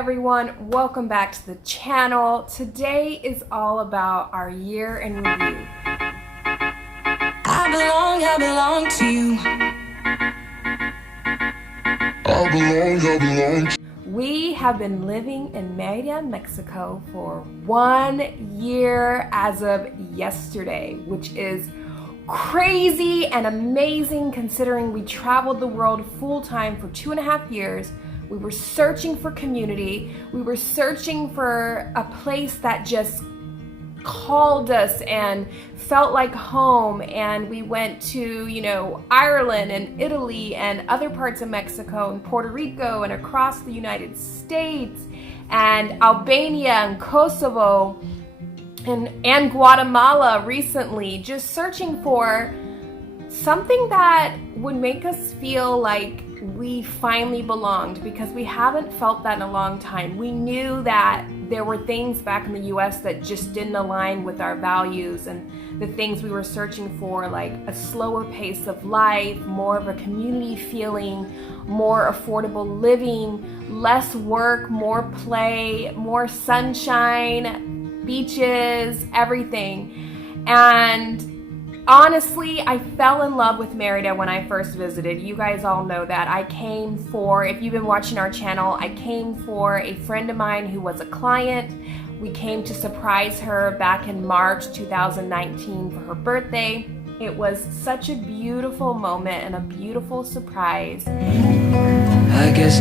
everyone, welcome back to the channel. Today is all about our year in review. I belong to you. I belong. We have been living in Merida, Mexico for 1 year as of yesterday, which is crazy and amazing considering we traveled the world full-time for 2.5 years. We were searching for community. We were searching for a place that just called us and felt like home. And we went to, Ireland and Italy and other parts of Mexico and Puerto Rico and across the United States and Albania and Kosovo and Guatemala recently, just searching for something that would make us feel like we finally belonged, because we haven't felt that in a long time. We knew that there were things back in the US that just didn't align with our values and the things we were searching for, like a slower pace of life, more of a community feeling, more affordable living, less work, more play, more sunshine, beaches, everything. And honestly, I fell in love with Merida when I first visited. You guys all know that. I came for, if you've been watching our channel, I came for a friend of mine who was a client. We came to surprise her back in March 2019 for her birthday. It was such a beautiful moment and a beautiful surprise. I guess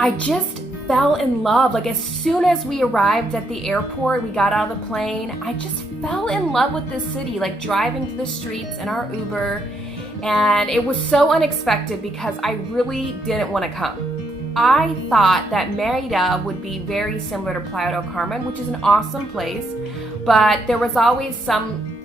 I just fell in love. Like, as soon as we arrived at the airport, we got out of the plane, I just fell in love with this city, like driving through the streets in our Uber. And it was so unexpected because I really didn't want to come. I thought that Merida would be very similar to Playa del Carmen, which is an awesome place, but there was always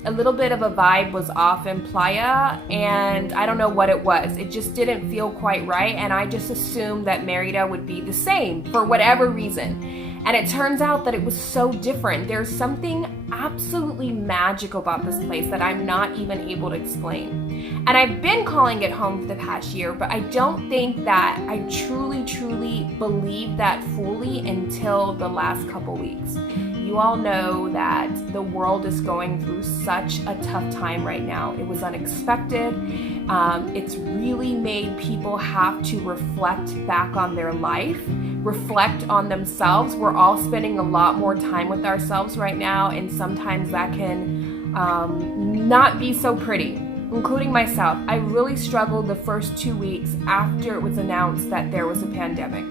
a little bit of a vibe was off in Playa, and I don't know what it was. It just didn't feel quite right, and I just assumed that Merida would be the same for whatever reason. And it turns out that it was so different. There's something absolutely magical about this place that I'm not even able to explain. And I've been calling it home for the past year, but I don't think that I truly believed that fully until the last couple weeks. You all know that the world is going through such a tough time right now. It was unexpected. It's really made people have to reflect back on their life, reflect on themselves. We're all spending a lot more time with ourselves right now, and sometimes that can not be so pretty, including myself. I really struggled the first 2 weeks after it was announced that there was a pandemic.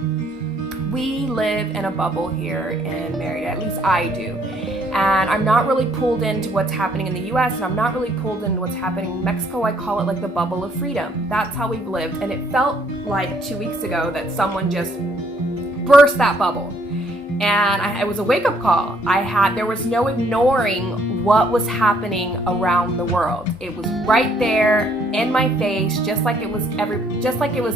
We live in a bubble here in Merida, at least I do. And I'm not really pulled into what's happening in the US, and I'm not really pulled into what's happening in Mexico. I call it like the bubble of freedom. That's how we've lived. And it felt like 2 weeks ago that someone just burst that bubble. And it was a wake-up call. There was no ignoring what was happening around the world. It was right there in my face, just like it was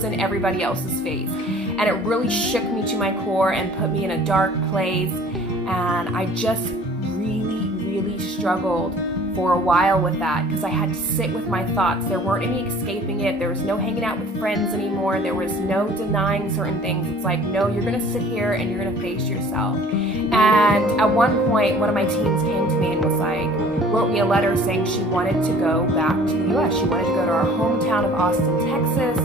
in everybody else's face. And it really shook me to my core and put me in a dark place. And I just really struggled for a while with that because I had to sit with my thoughts. There weren't any escaping it. There was no hanging out with friends anymore. There was no denying certain things. It's like, no, you're going to sit here and you're going to face yourself. And at one point, one of my teens came to me and was like, wrote me a letter saying she wanted to go back to the U.S. She wanted to go to our hometown of Austin, Texas.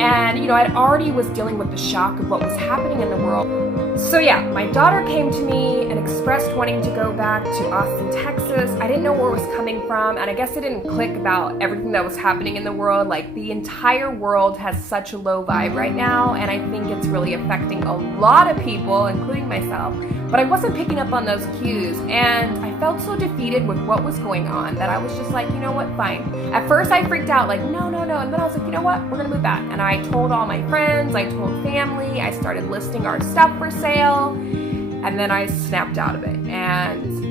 And, you know, I already was dealing with the shock of what was happening in the world. So yeah, my daughter came to me and expressed wanting to go back to Austin, Texas. I didn't know where it was coming from, and I guess it didn't click about everything that was happening in the world. Like, the entire world has such a low vibe right now, and I think it's really affecting a lot of people, including myself. But I wasn't picking up on those cues, and I felt so defeated with what was going on that I was just like, you know what, fine. At first I freaked out, like, no, and then I was like, you know what, we're gonna move back. And I told all my friends, I told family, I started listing our stuff for sale, and then I snapped out of it. And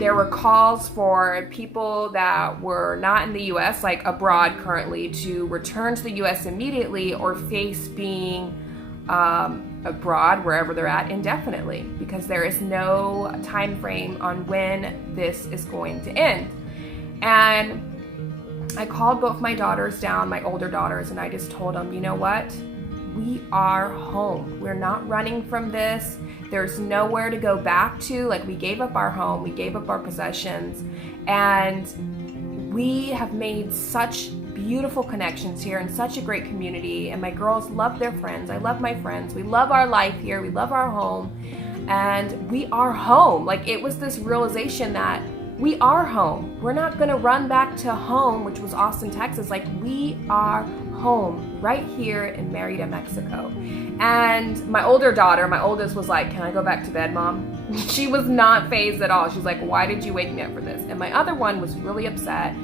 there were calls for people that were not in the US, like abroad currently, to return to the US immediately or face being abroad, wherever they're at, indefinitely, because there is no time frame on when this is going to end. And I called both my daughters down, my older daughters, and I just told them, you know what? We are home. We're not running from this. There's nowhere to go back to. Like, we gave up our home, we gave up our possessions, and we have made such beautiful connections here and such a great community. And my girls love their friends. I love my friends. We love our life here. We love our home. And we are home. Like, it was this realization that we are home. We're not going to run back to home, which was Austin, Texas. Like, we are home right here in Merida, Mexico. And my older daughter, my oldest, was like, can I go back to bed, Mom? She was not fazed at all. She's like, why did you wake me up for this? And my other one was really upset.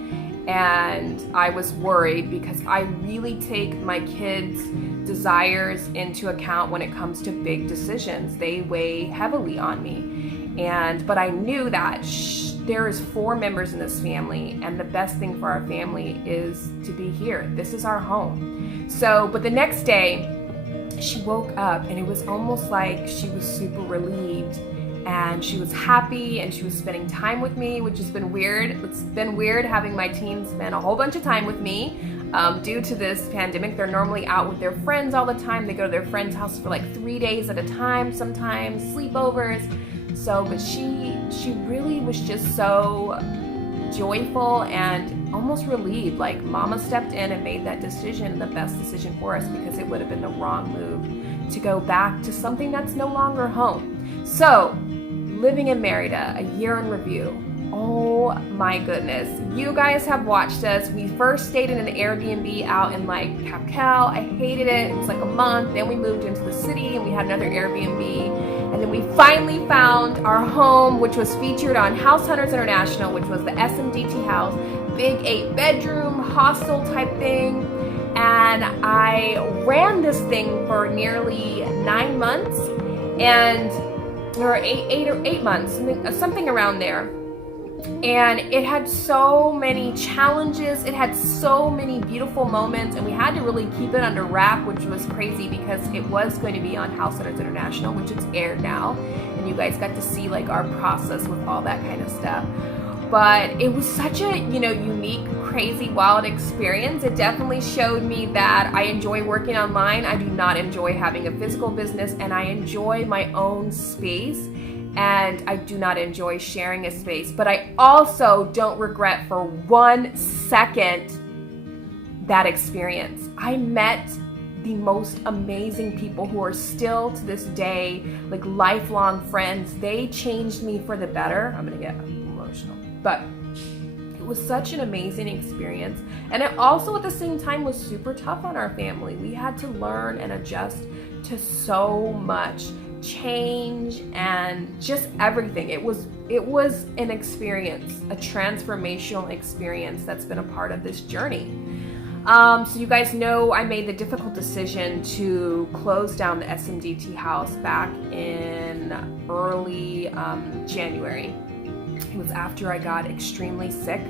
And I was worried because I really take my kids' desires into account when it comes to big decisions. They weigh heavily on me. But I knew that there is 4 members in this family, and the best thing for our family is to be here. This is our home. So, but the next day, she woke up and it was almost like she was super relieved. And she was happy and she was spending time with me, which has been weird. It's been weird having my teens spend a whole bunch of time with me due to this pandemic. They're normally out with their friends all the time. They go to their friend's house for like 3 days at a time, sometimes sleepovers. So, but she really was just so joyful and almost relieved. Like, Mama stepped in and made that decision, the best decision for us, because it would have been the wrong move to go back to something that's no longer home. So, living in Merida, a year in review. Oh my goodness. You guys have watched us. We first stayed in an Airbnb out in like Capcal. I hated it. It was like a month. Then we moved into the city and we had another Airbnb. And then we finally found our home, which was featured on House Hunters International, which was the SMDT house. Big 8-bedroom hostel type thing. And I ran this thing for nearly 9 months. Or 8 months, something around there. And it had so many challenges. It had so many beautiful moments, and we had to really keep it under wrap, which was crazy because it was going to be on House Hunters International, which it's aired now. And you guys got to see like our process with all that kind of stuff. But it was such a, unique, crazy, wild experience. It definitely showed me that I enjoy working online. I do not enjoy having a physical business, and I enjoy my own space, and I do not enjoy sharing a space. But I also don't regret for 1 second that experience. I met the most amazing people who are still to this day like lifelong friends. They changed me for the better. I'm gonna get emotional. But it was such an amazing experience. And it also at the same time was super tough on our family. We had to learn and adjust to so much change and just everything. It was an experience, a transformational experience that's been a part of this journey. So you guys know I made the difficult decision to close down the SMDT house back in early January. It was after I got extremely sick.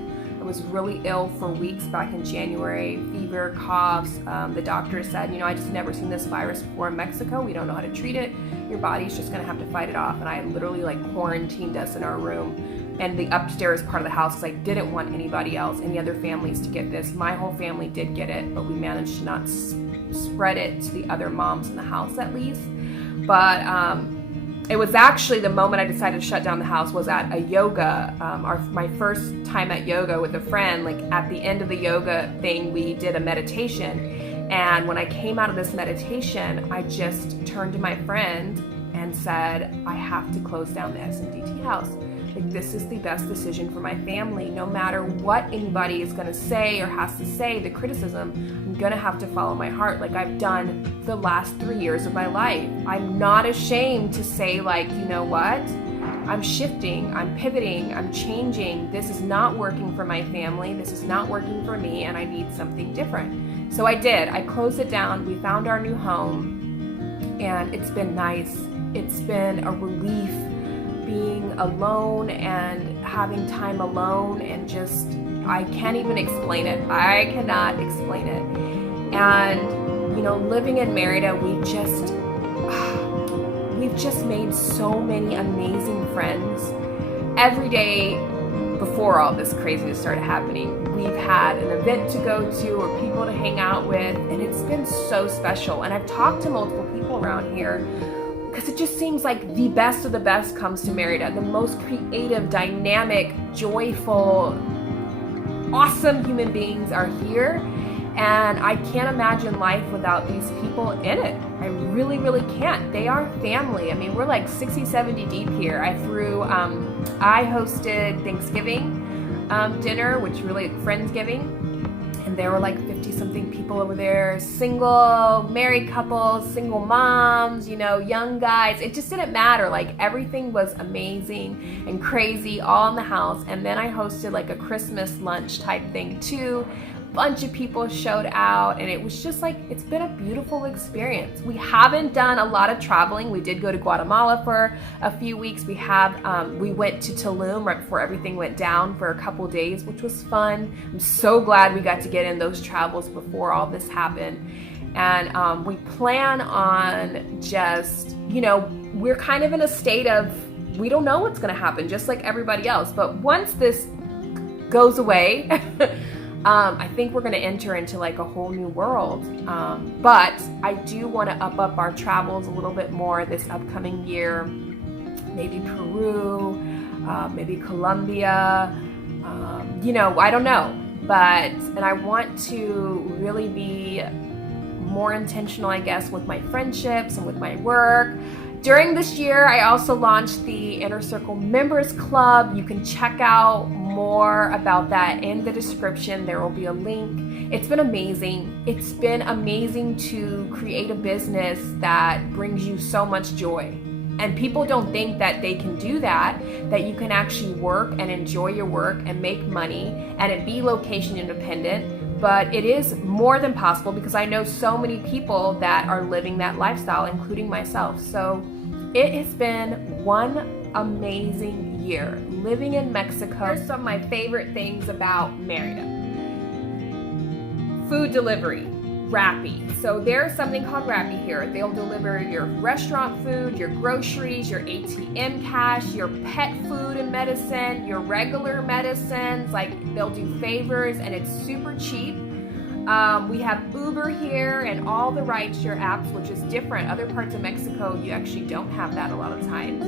I was really ill for weeks back in January, fever, coughs. The doctor said, I just never seen this virus before in Mexico. We don't know how to treat it. Your body's just gonna have to fight it off. And I literally like quarantined us in our room and the upstairs part of the house, because I didn't want any other families to get this. My whole family did get it, but we managed to not spread it to the other moms in the house at least. But it was actually the moment I decided to shut down the house was at a yoga, my first time at yoga with a friend. Like at the end of the yoga thing, we did a meditation. And when I came out of this meditation, I just turned to my friend and said, I have to close down the SMDT house. Like, this is the best decision for my family. No matter what anybody is going to say or has to say, the criticism, I'm going to have to follow my heart like I've done the last 3 years of my life. I'm not ashamed to say, like, you know what? I'm shifting, I'm pivoting, I'm changing. This is not working for my family. This is not working for me, and I need something different. So I did. I closed it down. We found our new home, and it's been nice. It's been a relief being alone and having time alone, and just, I can't even explain it. I cannot explain it. And, you know, living in Merida, we've just made so many amazing friends. Every day before all this craziness started happening, we've had an event to go to or people to hang out with, and it's been so special. And I've talked to multiple people around here because it just seems like the best of the best comes to Merida. The most creative, dynamic, joyful, awesome human beings are here. And I can't imagine life without these people in it. I really, really can't. They are family. I mean, we're like 60, 70 deep here. I hosted Thanksgiving dinner, which really Friendsgiving. And there were like 50 something people over there, single, married couples, single moms, you know, young guys. It just didn't matter. Like, everything was amazing and crazy all in the house. And then I hosted like a Christmas lunch type thing too. Bunch of people showed out, and it was just like, it's been a beautiful experience. We haven't done a lot of traveling. We did go to Guatemala for a few weeks. We went to Tulum right before everything went down for a couple days, which was fun. I'm so glad we got to get in those travels before all this happened. And we plan on just, you know, we're kind of in a state of, we don't know what's going to happen, just like everybody else. But once this goes away, I think we're going to enter into like a whole new world. But I do want to up our travels a little bit more this upcoming year. Maybe Peru, maybe Colombia, you know, I don't know. And I want to really be more intentional, I guess, with my friendships and with my work. During this year, I also launched the Inner Circle Members Club. You can check out more about that in the description. There will be a link. It's been amazing. It's been amazing to create a business that brings you so much joy. And people don't think that they can do that you can actually work and enjoy your work and make money and it be location independent. But it is more than possible, because I know so many people that are living that lifestyle, including myself. So it has been one amazing year living in Mexico. Here's some of my favorite things about Merida. Food delivery, Rappi. So there's something called Rappi here. They'll deliver your restaurant food, your groceries, your ATM cash, your pet food and medicine, your regular medicines. Like, they'll do favors, and it's super cheap. We have Uber here and all the rideshare apps, which is different. Other parts of Mexico, you actually don't have that a lot of times.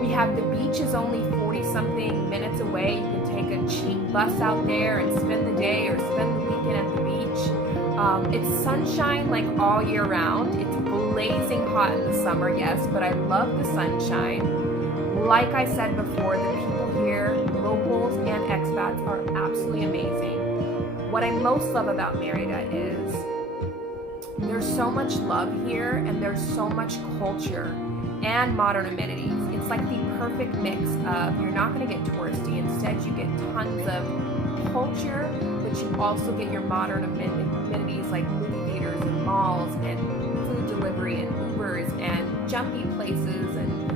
We have the beach is only 40 something minutes away. You can take a cheap bus out there and spend the day or spend the weekend at the beach. It's sunshine like all year round. It's blazing hot in the summer, yes, but I love the sunshine. Like I said before, the people here, locals and expats, are absolutely amazing. What I most love about Merida is there's so much love here, and there's so much culture and modern amenities. It's like the perfect mix of, you're not going to get touristy. Instead, you get tons of culture, but you also get your modern amenities like movie theaters and malls and food delivery and Ubers and jumpy places and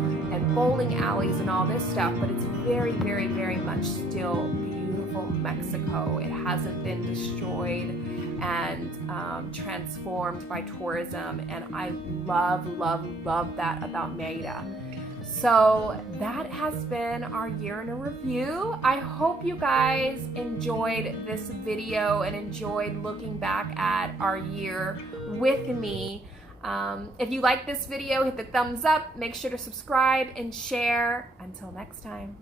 bowling alleys and all this stuff. But it's very, very, very much still beautiful Mexico. It hasn't been destroyed and transformed by tourism, and I love, love, love that about Merida. So that has been our year in a review. I hope you guys enjoyed this video and enjoyed looking back at our year with me. If you like this video, hit the thumbs up, make sure to subscribe and share. Until next time.